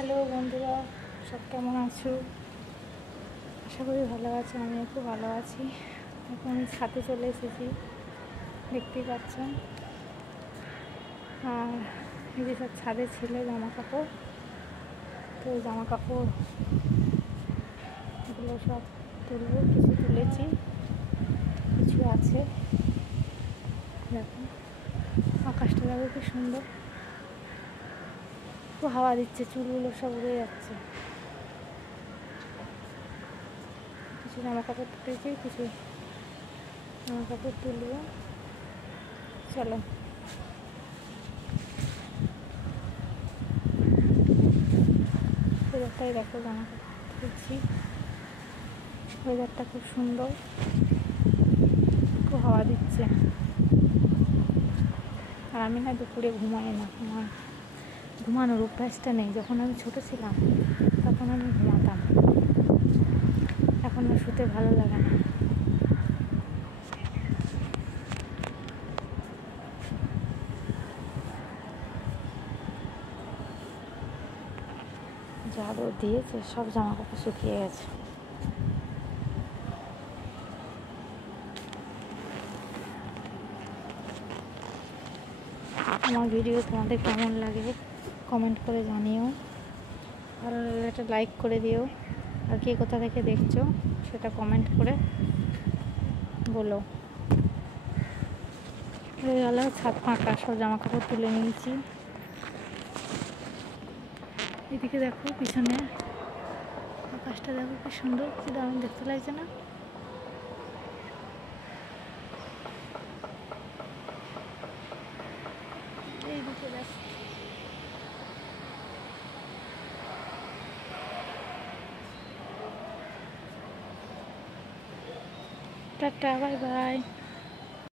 হ্যালো বন্ধুরা, সব কেমন আছো? আশা করি ভালো আছো। আমিও খুব ভালো আছি। এখন আমি ছাদে চলে এসেছি, দেখতেই পাচ্ছেন। আর এই যে সব ছাদে ছিল জামা কাপড়, তো জামা কাপড়গুলো সব তুলবো। কিছু তুলেছি, কিছু আছে। দেখুন আকাশটা দেখো কি সুন্দর, খুব হাওয়া দিচ্ছে, চুলগুলো সব উড়ে যাচ্ছে। কিছু জামা কাপড় তুলেছি, কিছু জামা কাপড় তুলবো। চলো, ওয়েদারটাই দেখো, জামা কাপড় তুলছি। ওয়েদারটা খুব সুন্দর, খুব হাওয়া দিচ্ছে। আর আমি না দুপুরে ঘুমাই না, আমার ঘুমানোর অভ্যাসটা নেই। যখন আমি ছোটো ছিলাম তখন আমি ঘুমাতাম, এখন আর শুতে ভালো লাগে না। যা রোদ দিয়েছে, সব জামা কাপড় শুকিয়ে গেছে। আমার ভিডিও তোমাদের কেমন লাগে কমেন্ট করে জানিও। ভালো লাগলে একটা লাইক করে দিও। আর কে কোথা থেকে দেখছো সেটা কমেন্ট করে বলো। হয়ে গেল ছাদ ফাঁকা, সব জামা কাপড় তুলে নিয়েছি। এদিকে দেখো, পিছনে আকাশটা দেখো কি সুন্দর, কি দারুণ দেখতে লাগছে না? এইদিকে দেখো, টাটা, বাই বাই।